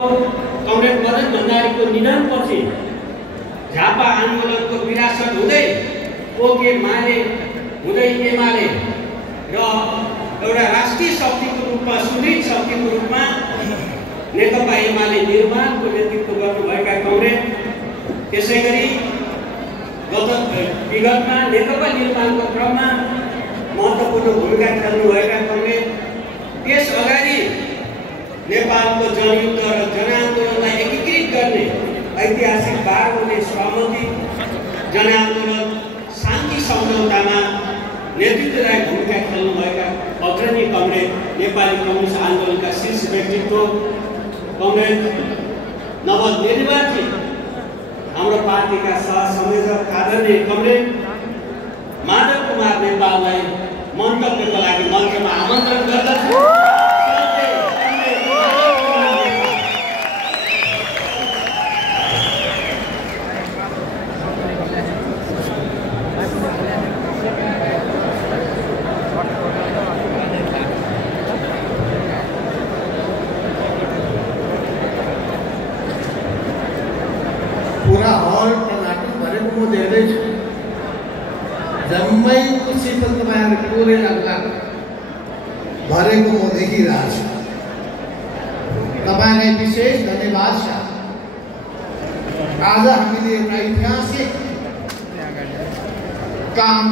Comrade Madan भण्डारीको निधनपछि झापा आन्दोलनको विरासत हुँदै ओके माले हुँदै एमाले र एउटा राष्ट्रिय शक्तिको रूपमा सुदृढ शक्तिको रूपमा नेकपा एमाले निर्माणको नेतृत्व गर्नुभएका कमरेड त्यसैगरी विगतमा नेकपा निर्माणको क्रममा महत्त्वपूर्ण भूमिका खेल्नुभएका कमरेड त्यस अगाडि नेपालको जनयुद्ध र जनआन्दोलनलाई एकीकृत गर्ने ऐतिहासिक 12 वटे सहमति जनआन्दोलन शान्ति सम्झौतामा नेतृत्वदायक भूमिका खेल्नुभएका अग्रणी कमरेड नेपाली कम्युनिस्ट आन्दोलनका शीर्ष व्यक्तित्व कमरेड नवनिर्वाचित हाम्रो पार्टीका सहसंयोजक आदरणीय कमरेड माधव कुमार नेपाललाई मन्तव्यको लागि मञ्चमा आमन्त्रण गर्दछु। पूरा हल टनाटन भरेको म देख्दैछु। जम्मै कुर्सी पनि तपाईँहरू टोरे लाग्ला भरेको म देखिरहेको छु। तपाईँलाई विशेष धन्यवाद छ। आज हामीले एउटा ऐतिहासिक काम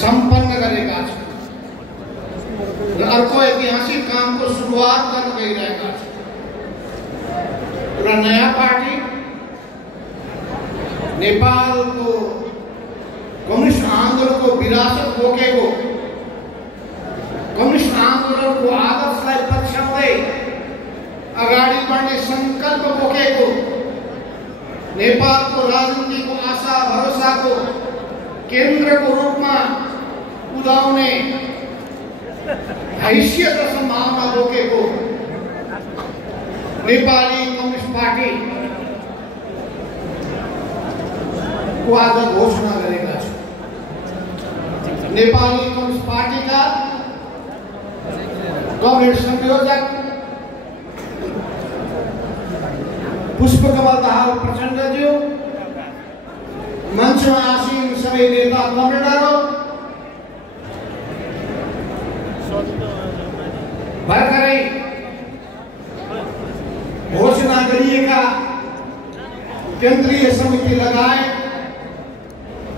सम्पन्न गरेका छौँ र अर्को ऐतिहासिक कामको सुरुवात गर्न गइरहेका छौँ। एउटा नयाँ पार्टी नेपालको कम्युनिस्ट आन्दोलनको विरासत बोकेको, कम्युनिस्ट आन्दोलनको आदर्शलाई पछ्याउँदै अगाडि बढ्ने सङ्कल्प बोकेको, नेपालको राजनीतिको आशा भरोसाको केन्द्रको रूपमा उदाउने हैसियत र सम्भावना बोकेको नेपाली कम्युनिस्ट पार्टी को आज घोषणा गरेका छौँ। नेपाली कम्युनिस्ट पार्टीका कमरेड संयोजक पुष्पकमल दाहाल प्रचण्डज्यू, मञ्चमा आसीन सबै नेता कमरेडहरू, भर्खरै घोषणा गरिएका केन्द्रीय समिति लगायत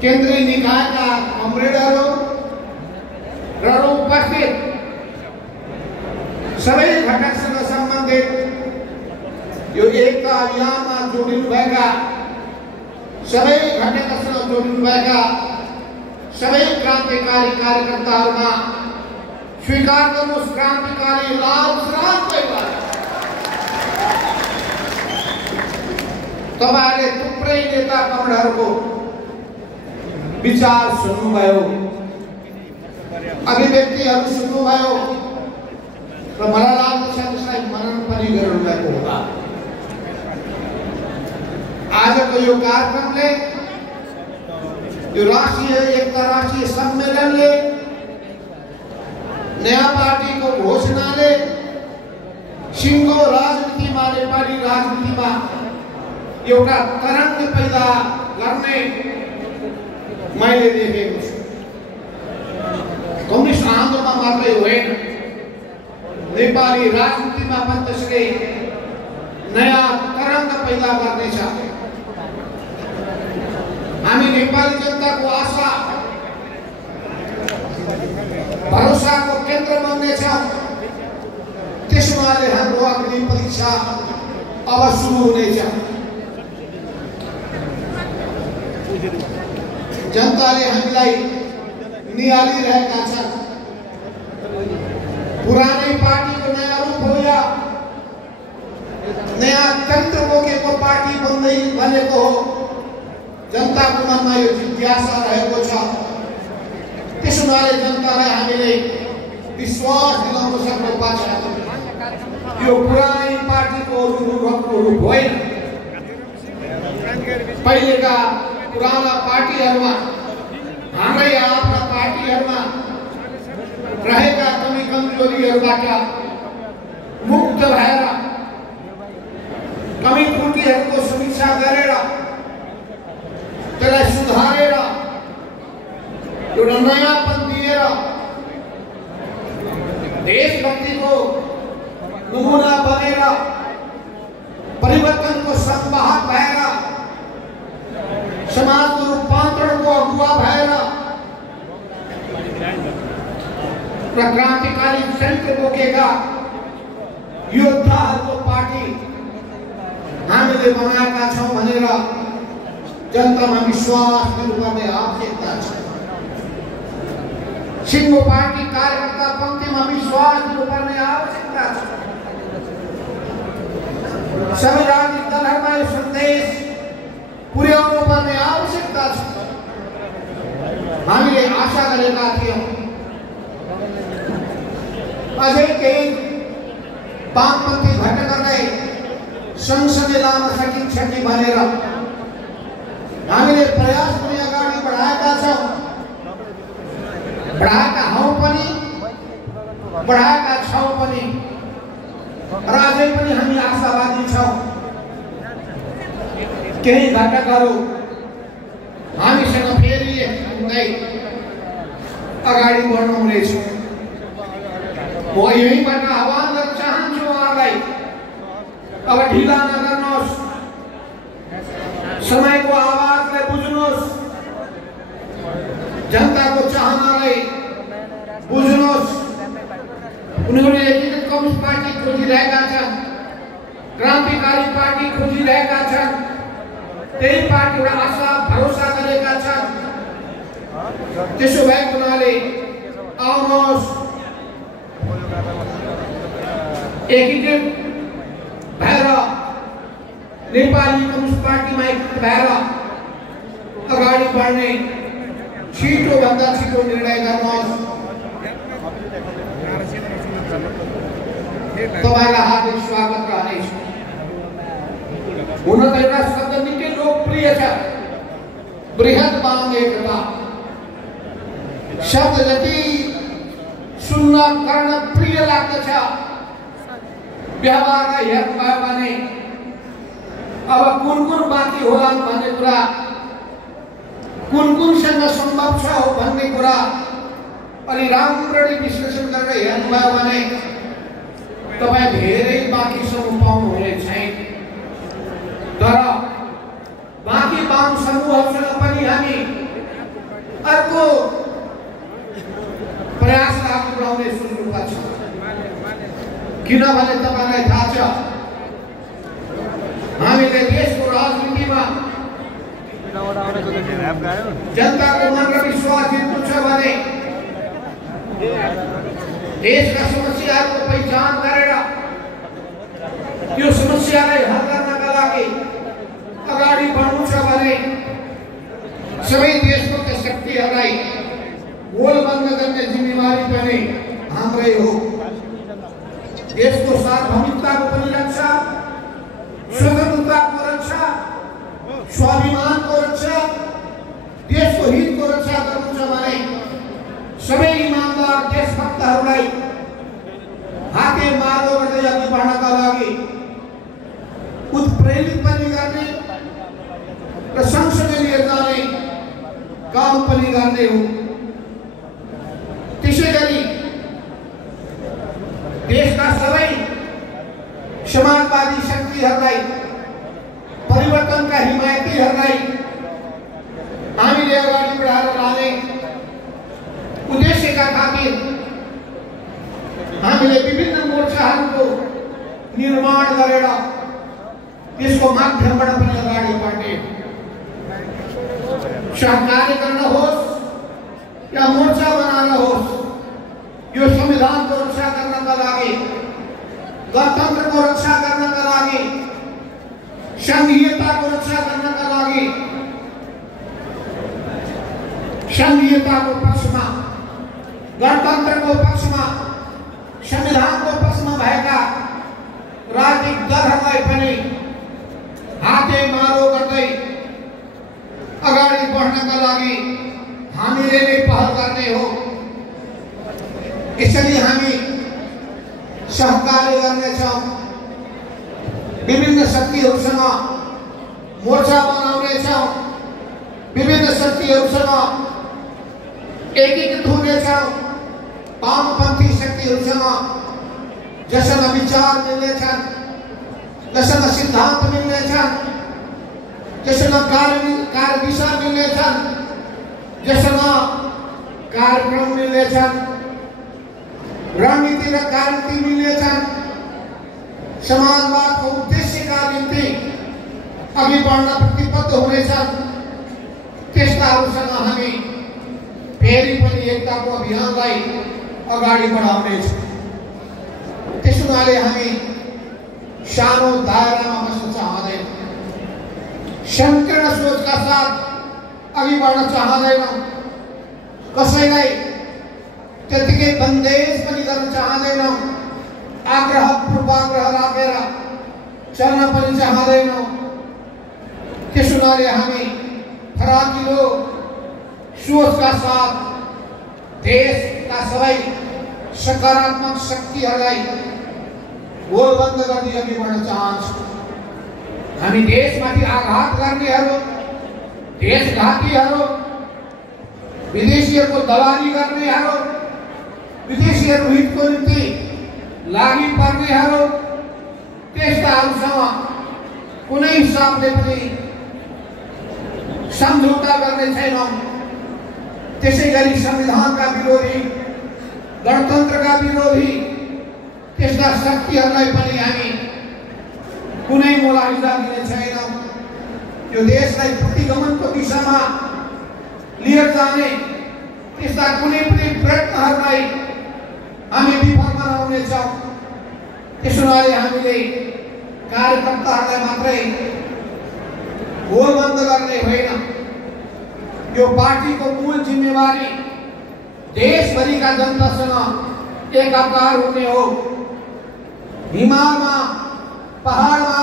केन्द्रीय निकायका कमरेडहरू र उपस्थित सबै घटकसँग सम्बन्धित यो एकता अभियानमा जोडिनुभएका सबै घटकसँग जोडिनुभएका सबै क्रान्तिकारी कार्यकर्ताहरूमा स्वीकार गर्नुहोस् क्रान्तिकारी लाल श्राम परिवार। तपाईहरुले थुप्रै नेता कमरेडहरूको विचार सुन्नुभयो, अभिव्यक्तिहरू सुन्नुभयो र मलाई लाग्छ त्यसलाई मनन पनि गर्नुभएको होला। आजको यो कार्यक्रमले, यो राष्ट्रिय एकता राष्ट्रिय सम्मेलनले, नयाँ पार्टीको घोषणाले सिङ्गो राजनीतिमा, नेपाली राजनीतिमा एउटा तरङ्ग पैदा गर्ने मैले देखेको छु। कम्युनिस्ट आन्दोलनमा मात्रै होइन, नेपाली राजनीतिमा पनि त्यसले नयाँ तरङ्ग पैदा गर्नेछ। हामी नेपाली जनताको आशा भरोसाको केन्द्र बन्नेछौँ। त्यसमाले हाम्रो अग्नि परीक्षा अब सुरु हुनेछ। जनताले हामीलाई निहालिरहेका छन्। पुरानै पार्टीको नयाँ रूप हो या नयाँ तन्त्र बोकेको पार्टी बन्दै बनेको हो, जनताको मनमा यो जिज्ञासा रहेको छ। त्यसमाले जनतालाई हामीले विश्वास दिलाउन सक्नुपर्छ। यो पुरानै पार्टीको रूप होइन। पहिलेका पुराना पार्टीहरूमा, हाम्रै आफ्ना पार्टीहरूमा रहेका कमी कमजोरीहरूबाट मुक्त भएर कमी त्रुटिहरूको समीक्षा गरेर त्यसलाई सुधारेर एउटा नयाँपन दिएर देशभक्तिको नमुना बनेर परिवर्तनको संवाहक भएर समाजको रूपान्तरणको अगुवा भएर र क्रान्तिकारी चरित्र बोकेका योद्धाहरूको पार्टी हामीले बनाएका छौँ भनेर जनतामा विश्वास दिनुपर्ने आवश्यकता छ। सिङ्गो पार्टी कार्यकर्ता पङ्क्तिमा विश्वास दिनुपर्ने आवश्यकता छ। सबै राजनीतिक दलहरूमा यो सन्देश पुर्याउनु पर्ने आवश्यकता छ। हामीले आशा गरेका थियौँ अझै केही वामपन्थी घटकहरूलाई संसदले लान सकिन्छ कि भनेर हामीले प्रयास पनि अगाडि बढाएका छौँ, बढाएका हौँ पनि, बढाएका छौँ पनि र अझै पनि हामी आशावादी छौँ। केही घटकहरू हामीसँग फेरि अगाडि बढ्नुहुनेछ। म यहीँबाट आह्वान गर्न चाहन्छु उहाँलाई, अब ढिला नगर्नुहोस्, समयको आवाजलाई बुझ्नुहोस्, जनताको चाहनालाई बुझ्नुहोस्। उनीहरूले एकीकृत कम्युनिस्ट पार्टी खोजिरहेका छन्, क्रान्तिकारी पार्टी खोजिरहेका छन्, त्यही पार्टीबाट आशा भरोसा गरेका छन्। त्यसो भएको हुनाले आउनुहोस्, एकीकृत भएर नेपाली कम्युनिस्ट पार्टीमा एकीकृत भएर अगाडि बढ्ने छिटोभन्दा छिटो निर्णय गर्नुहोस्। तपाईँलाई हार्दिक स्वागत रहनेछ। हुन त एउटा शब्द निकै लोकप्रिय छ, बृहत वाम एकता। शब्द जति सुन्न गर्न प्रिय लाग्दछ, व्यवहारमा हेर्नुभयो भने अब कुन कुन बाँकी होलान् भन्ने कुरा, कुन कुनसँग सम्भव छ हो भन्ने कुरा अलि राम्ररी विश्लेषण गरेर हेर्नुभयो भने तपाईँ धेरै बाँकीसम्म पाउनुहुने छैन। तर बाँकी वाम समूहहरूसँग पनि हामी अर्को प्रयास अगाडि बढाउने सुन्नुका छौँ। किनभने तपाईँलाई थाहा छ हामीले देशको राजनीतिमा जनताको मन र विश्वास जित्नु छ भने देशका समस्याहरूको पहिचान गरेर त्यो समस्यालाई हल गर्नका लागि अगाडि बढ्नु छ भने सबै देशको शक्तिहरूलाई गोलबन्द गर्ने जिम्मेवारी पनि हाम्रै हो। देशको सार्वभौमिकताको पनि रक्षा, स्वतन्त्रताको रक्षा, स्वाभिमानको रक्षा, देशको हितको रक्षा गर्नु छ भने सबै इमानदार देशभक्तहरूलाई हाते मार्ग गर्दै अघि बढ्नका लागि उत्प्रेरित पनि गर्ने र सँगसँगै लिएर जाने काम पनि गर्ने हो। त्यसै गरी देशका सबै समाजवादी शक्तिहरूलाई, परिवर्तनका हिमायतीहरूलाई हामीले अगाडि बढाएर लाने उद्देश्यका खातिर हामीले विभिन्न मोर्चाहरूको निर्माण गरेर त्यसको माध्यमबाट पनि अगाडि बढ्ने सहकार्य गर्न होस् या मोर्चा बनाउन होस्, यो संविधानको रक्षा गर्नका लागि, गणतन्त्रको रक्षा गर्नका लागि, संघीयताको रक्षा गर्नका लागि, संघीयताको पक्षमा, गणतन्त्रको पक्षमा, संविधानको पक्षमा भएका राजनीतिक दलहरूलाई पनि हाते मालो गर्दै अगाडि बढ्नका लागि हामीले नै पहल गर्ने हो। यसरी हामी सहकार्य गर्नेछौँ। विभिन्न शक्तिहरूसँग मोर्चा बनाउनेछौँ। विभिन्न शक्तिहरूसँग एकीकृत हुनेछौँ। वामपन्थी शक्तिहरूसँग जसँग विचार मिल्नेछन्, जसँग सिद्धान्त मिल्नेछन्, जसँग कार्य दिशा मिल्नेछन्, जसँग कार्यक्रम मिल्नेछन्, रणनीति र कार्यनीति मिल्नेछन्, समाजवादको उद्देश्यका निम्ति अघि बढ्न प्रतिबद्ध हुनेछन्, त्यस्ताहरूसँग हामी फेरि पनि एकताको अभियानलाई अगाडि बढाउनेछौँ। त्यसो हुनाले हामी सानो दायरामा बस्न चाहँदैनौँ। संकीर्ण सोचका साथ अघि बढ्न चाहँदैनौँ। कसैलाई त्यतिकै बन्देज पनि गर्न चाहँदैनौँ। आग्रह पूर्वाग्रह राखेर चल्न पनि चाहँदैनौँ। त्यसो हुनाले हामी फराकिलो सोचका साथ देशका सबै सकारात्मक शक्तिहरूलाई गोलबन्द गर्दै अघि बढ्न चाहन्छौँ। हामी देशमाथि आघात गर्नेहरू, देशघातीहरू, विदेशीहरूको दलाली गर्नेहरू, विदेशीहरू हितको निम्ति लागि पर्नेहरू, त्यस्ताहरूसँग कुनै हिसाबले पनि सम्झौता गर्ने छैनौँ। त्यसै गरी संविधानका विरोधी, गणतन्त्रका विरोधी त्यस्ता शक्तिहरूलाई पनि हामी कुनै मोलाहिजा दिने छैनौँ। यो देशलाई प्रतिगमनको दिशामा लिएर जाने त्यस्ता कुनै पनि प्रयत्नहरूलाई हामी विफल बनाउनेछौँ। त्यसो हुनाले हामीले कार्यकर्ताहरूलाई मात्रै गोलबन्द गर्ने होइन, यो पार्टीको मूल जिम्मेवारी देशभरिका जनतासँग एकाकार हुने हो। हिमालमा, पहाडमा,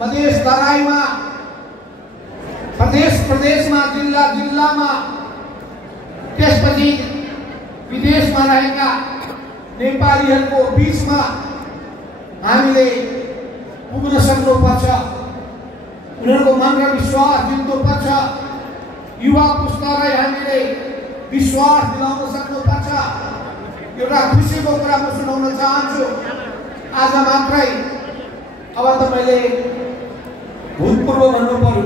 मधेस तराईमा, प्रदेश प्रदेशमा, जिल्ला जिल्लामा, त्यसपछि विदेशमा रहेका नेपालीहरूको बीचमा हामीले पुग्न सक्नुपर्छ। उनीहरूको मन र विश्वास जित्नुपर्छ। युवा पुस्तालाई हामीले विश्वास दिलाउन सक्नुपर्छ। एउटा खुसीको कुरा म सुनाउन चाहन्छु। आज मात्रै, अब त मैले भूतपूर्व भन्नु पर्यो,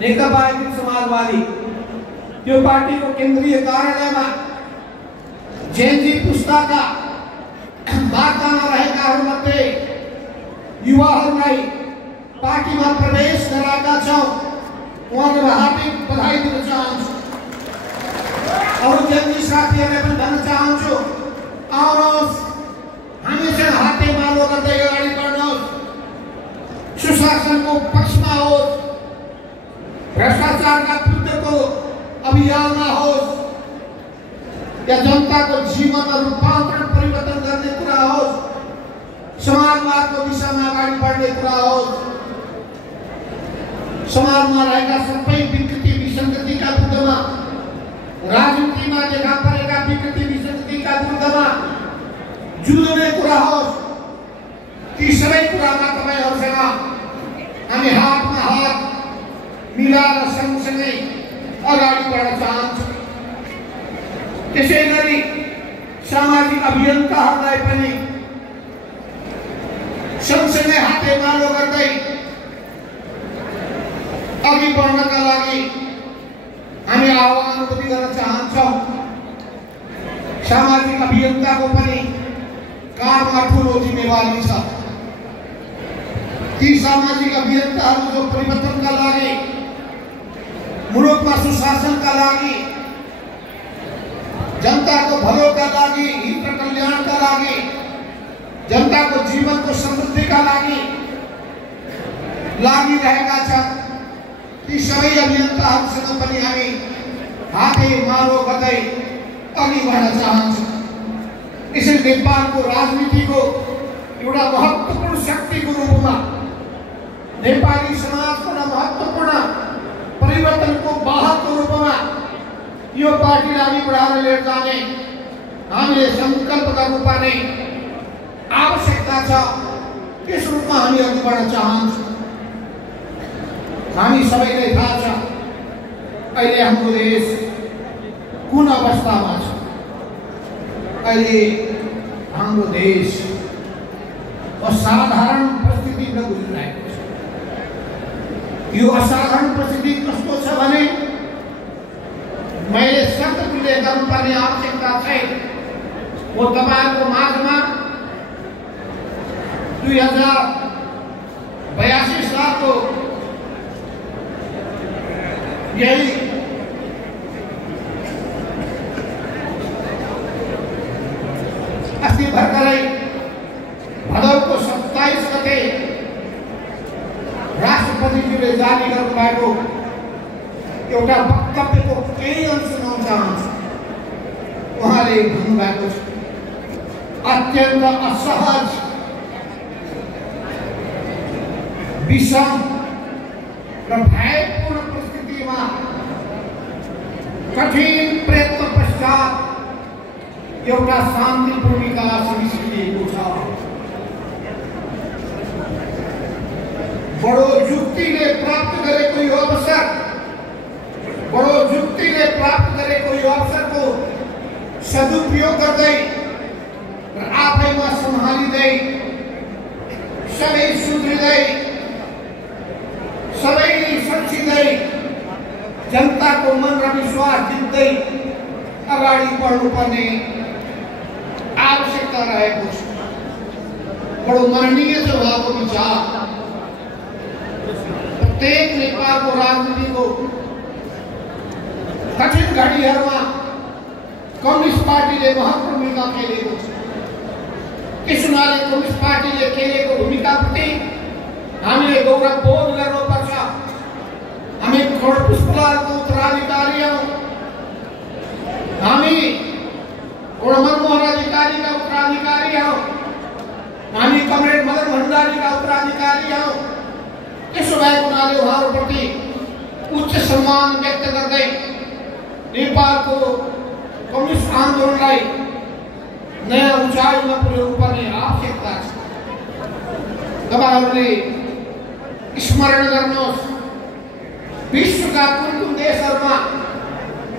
नेकपा एकीकृत समाजवादी त्यो पार्टीको केन्द्रीय कार्यालयमा जेनजी पुस्ताका वार्तामा रहेकाहरूमध्ये युवाहरूलाई पार्टीमा प्रवेश गराएका छौँ। उहाँहरूलाई हार्दिक बधाई दिन चाहन्छु। अरू जेनजी साथीहरूलाई पनि भन्न चाहन्छु, आउनुहोस्, हामीसँग हातेमालो गर्दै अगाडि बढ्नुहोस्। सुशासनको पक्षमा होस्, भ्रष्टाचारका विरुद्धको अभियानमा होस्, या जनताको जीवनमा रूपान्तरण परिवर्तन गर्ने कुरा होस्, समाजवादको दिशामा अगाडि बढ्ने कुरा होस्, समाजमा रहेका सबै विकृति विसङ्गतिका विरुद्धमा, राजनीतिमा देखा परेका विकृति विसङ्गतिका विरुद्धमा जुझ्ने कुरा होस्, ती सबै कुरामा तपाईँहरूसँग हामी हातमा हात मिलाएर सँगसँगै अगाडि बढ्न चाहन्छौँ। त्यसै गरी सामाजिक अभियन्ताहरूलाई पनि सँगसँगै हातेमालो गर्दै अघि बढ्नका लागि हामी आह्वान पनि गर्न चाहन्छौँ। सामाजिक अभियन्ताको पनि काममा ठुलो जिम्मेवारी छ। ती सामाजिक अभियन्ताहरू जो परिवर्तनका लागि, मुलुकमा सुशासनका लागि, जनताको भलोका लागि, हित र कल्याणका लागि, जनताको जीवनको समृद्धिका लागि लागिरहेका छन्। ती सबै अभियन्ताहरूसँग पनि हामी हातेमालो गर्दै अघि बढ्न चाहन्छौँ। यसरी नेपालको राजनीतिको एउटा महत्त्वपूर्ण शक्तिको रूपमा, नेपाली समाजको एउटा महत्त्वपूर्ण परिवर्तनको वाहकको रूपमा यो पार्टीलाई अघि बढाएर लिएर जाने हामीले सङ्कल्प गर्नुपर्ने छ त्यस रूपमा हामी अघि बढ्न चाहन्छौँ। हामी सबैलाई थाहा छ अहिले हाम्रो देश कुन अवस्थामा छ। अहिले हाम्रो देश असाधारण परिस्थितिमा गुज्रिरहेको छ। यो असाधारण परिस्थिति कस्तो छ भने मैले शब्द उल्लेख गर्नुपर्ने आवश्यकता छैन। म तपाईँको माझमा 2082 सालको यही अस्ति भर्खरै भदौको 27 गते राष्ट्रपतिज्यूले जारी गर्नुभएको एउटा वक्तव्यको केही अंश सुनाउन चाहन्छु। उहाँले भन्नुभएको छ अत्यन्त असहज विषम र भयपूर्ण परिस्थितिमा कठिन प्रयत्न पश्चात एउटा शान्तिपूर्ण विकास निस्किएको छ। बडो युक्तिले प्राप्त गरेको यो अवसर, बडो युक्तिले प्राप्त गरेको यो अवसरको सदुपयोग गर्दै र आफैमा सम्हालिँदै सबै सुध्रिँदै सबै सच्चिँदै जनताको मन र विश्वास जित्दै अगाडि बढ्नुपर्ने आवश्यकता रहेको छ। बडो माननीय छ उहाँको विचार। प्रत्येक नेपालको राजनीतिको कठिन घडीहरूमा कम्युनिस्ट पार्टीले महत्त्वपूर्ण भूमिका खेलेको छ। त्यस हुनाले कम्युनिस्ट पार्टीले खेलेको भूमिकाप्रति हामीले गौरव बोध गर्नुपर्छ। हामी पुष्पलालको उत्तराधिकारी हौँ। हामी मनमोहन अधिकारीका उत्तराधिकारी हौँ। हामी कमरेड मदन भण्डारीका उत्तराधिकारी हौँ। त्यसो भएको हुनाले उहाँहरूप्रति उच्च सम्मान व्यक्त गर्दै नेपालको कम्युनिस्ट आन्दोलनलाई नयाँ उचाइमा पुर्याउनु पर्ने आवश्यकता छ। तपाईहरूले स्मरण गर्नुहोस् विश्वका कुन कुन देशहरूमा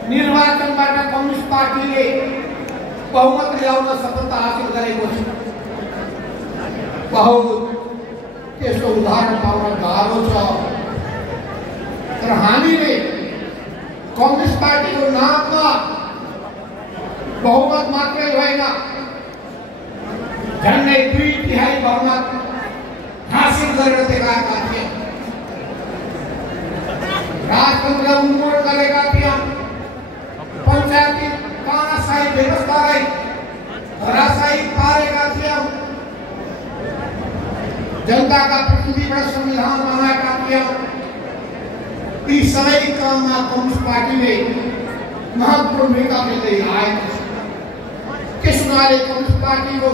निर्वाचनबाट कम्युनिस्ट पार्टीले बहुमत ल्याउन सफलता हासिल गरेको छ। बहुत त्यसको उदाहरण पाउन गाह्रो छ। तर हामीले कम्युनिस्ट पार्टीको नाममा बहुमत मात्रै होइन झन्डै 2/3 बहुमत हासिल गरेर देखाएका थियौँ। राजतन्त्र उन्मूलन गरेका थियौँ। पञ्चायती तानाशाही व्यवस्थालाई धराशायी पारेका थियौँ। जनताका प्रतिनिधिबाट संविधान बनाएका थियौँ। यी सबै काममा कम्युनिस्ट पार्टीले महत्त्वपूर्ण भूमिका खेल्दै आएको छ। त्यस हुनाले कम्युनिस्ट पार्टीको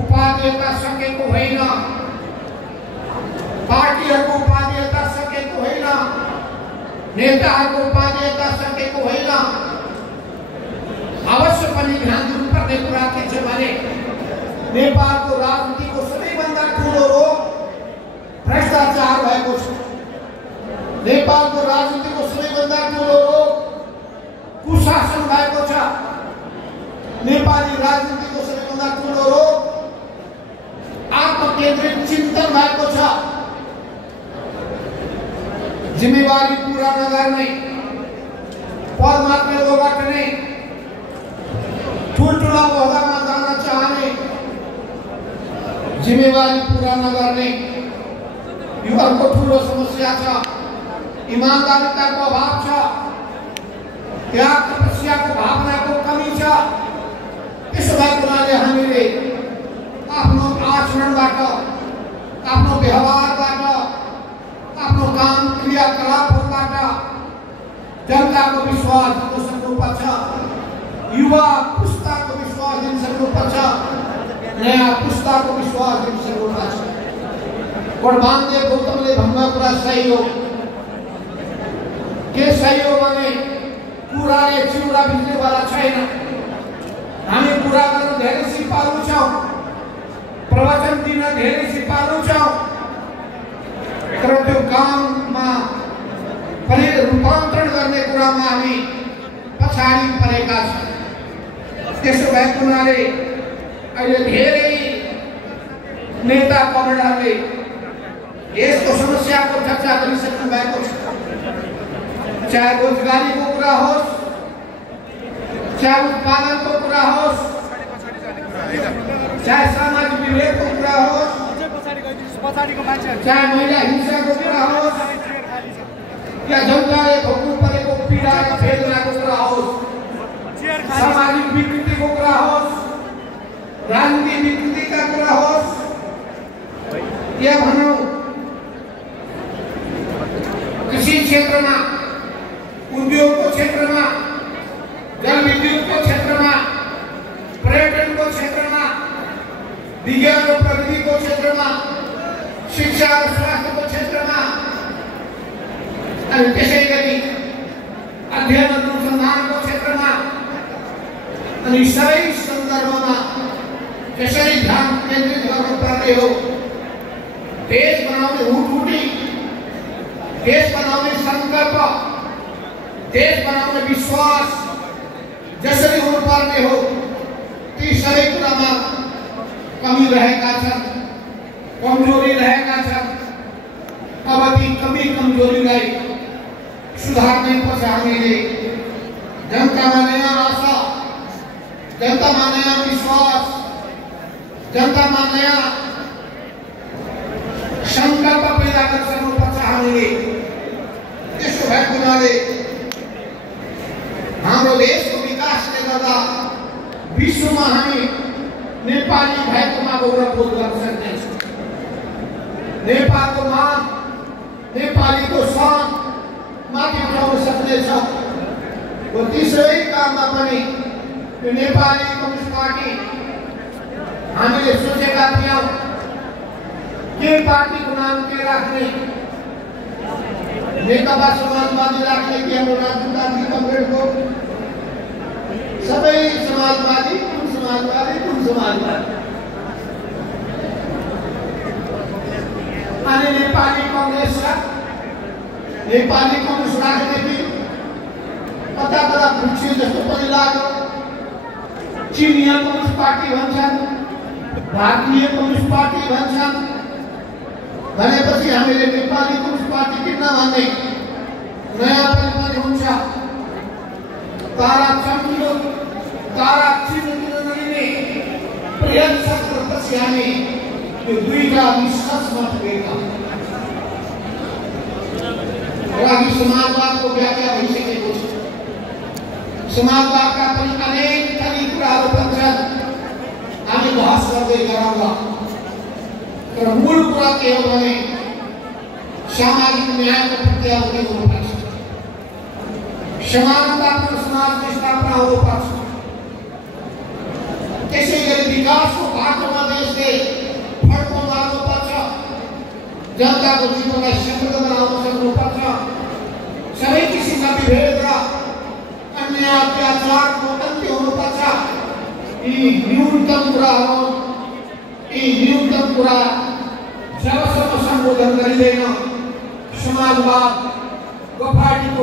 उपादेयता सकेको होइन, पार्टीहरूको उपादेयता सकेको होइन, नेताहरूको उपादेयता सकेको होइन। अवश्य पनि ध्यान दिनुपर्ने कुरा के छ भने नेपालको राजनीतिको सबैभन्दा ठुलो रोग भ्रष्टाचार भएको छ। नेपालको राजनीतिको सबैभन्दा ठुलो रोग कुशासन भएको छ। नेपाली राजनीतिको सबैभन्दा ठुलो रोग आत्मकेन्द्रित चिन्तन भएको छ। जिम्मेवारी पूरा नगर्ने, पद मात्र ओगट्ने, ठुल्ठुला ओहदामा जान चाहने, जिम्मेवारी पूरा नगर्ने यो अर्को ठुलो समस्या छ। ईमानदारीताको अभाव छ। त्याग तपस्याको भावनाको कमी छ। त्यसो भएको हुनाले हामीले आफ्नो आचरणबाट, आफ्नो व्यवहारबाट, आफ्नो काम क्रियाकलापहरूबाट जनताको विश्वास जित्न सक्नुपर्छ। युवा पुस्ताको विश्वास जित्न सक्नुपर्छ। नयाँ पुस्ताको विश्वास जित्न सक्नुपर्छ। गणमान्य गौतमले भन्ने कुरा सही हो। के सही हो भने कुराले चिउरा भिज्नेवाला छैन। हामी कुरा गर्न धेरै सिपालु छौँ। प्रवचन दिन धेरै सिपालु छौँ, तर त्यो काममा रूपान्तरण गर्ने कुरामा हामी पछाडि परेका छौँ। त्यसो भएको हुनाले अहिले धेरै नेता कमरेडहरूले यसको समस्याको चर्चा गरिसक्नु भएको छ। चाहे रोजगारीको कुरा होस्, चाहे उत्पादनको कुरा होस्, चाहे सामाजिक विभेदको कुरा होस्, चाहे महिला हिंसाको कुरा होस्, या जनताले भोग्नु परेको पीडा र वेदनाको कुरा होस्, सामाजिक विकृतिको कुरा होस्, राजनीतिक विकृतिका कुरा होस्, या भनौँ कृषि क्षेत्रमा, उद्योगको क्षेत्रमा, जलविद्युतको क्षेत्रमा, पर्यटनको क्षेत्रमा, विज्ञान र प्रविधिको क्षेत्रमा, शिक्षा र स्वास्थ्यको क्षेत्रमा, अनि त्यसै गरी अध्ययन र अनुसन्धानको क्षेत्रमा, अनि सबै सन्दर्भमा त्यसरी ध्यान केन्द्रित गर्नुपर्ने हो। देश बनाउने हुटहुटी, देश बनाउने संकल्प, देश बनाउने विश्वास जसरी हुनुपर्ने हो, ती सबै कुरामा कमी रहेका छन्, कमजोरी रहेका छन्। अब ती कमी कमजोरीलाई सुधार्नै पर्छ। हामीले जनतामा नयाँ आशा, जनतामा नयाँ विश्वास, जनतामा नयाँ संकल्प पैदा गर्न सक्नुपर्छ हामीले। त्यसो भएको हुनाले हाम्रो देशको विकासले गर्दा विश्वमा हामी नेपाली भएकोमा गौरवबोध गर्न सक्नेछौँ। नेपालको मान, नेपालीको शान माथि उठाउन सक्नेछ। र त्यसै काममा पनि यो नेपाली कम्युनिस्ट पार्टी हामीले सोचेका थियौँ के पार्टीको नाम के राख्ने, नेकपा समाजवादी राख्ने कि हाम्रो राजनीतिक कमरेडको सबै समाजवादी, कुन समाजवादी, कुन समाजवादी, अनि नेपाली कांग्रेस र नेपाली कांग्रेस राख्ने कि कता कता खुसी जस्तो पनि लाग्यो। चिनिया कम्युनिस्ट पार्टी भन्छन्, भारतीय कम्युनिस्ट पार्टी भन्छन्। भनेपछि हामीले नेपाली कम्युनिस्ट पार्टी किन भन्ने नयाँ पनि हुन्छ। तारा चम्किलो, तारा चिन्ह नलिने प्रयास सत्रपछि हामी यो दुईटा निष्कर्षमा पुगेका। लागि समाजवादको व्याख्या भइसकेको छ। समाजवादका पनि अनेक थरी कुराहरू भन्छन्, हामी बहस गर्दै गरौँला। तर मूल कुरा के हो भने सामाजिक न्यायको प्रत्याभूति हुनुपर्छ, समानतापूर्ण समाजको स्थापना हुनुपर्छ। त्यसै गरी विकासको बाटोमा देशले फड्को मार्नुपर्छ, जनताको जीवनलाई समृद्ध बनाउन सक्नुपर्छ। सबै किसिमका विभेद र अन्य अत्याचारको अन्त्य हुनुपर्छ। यी न्यूनतम कुरा जबसम्म सम्बोधन गरिँदैन समाजवादको पार्टीको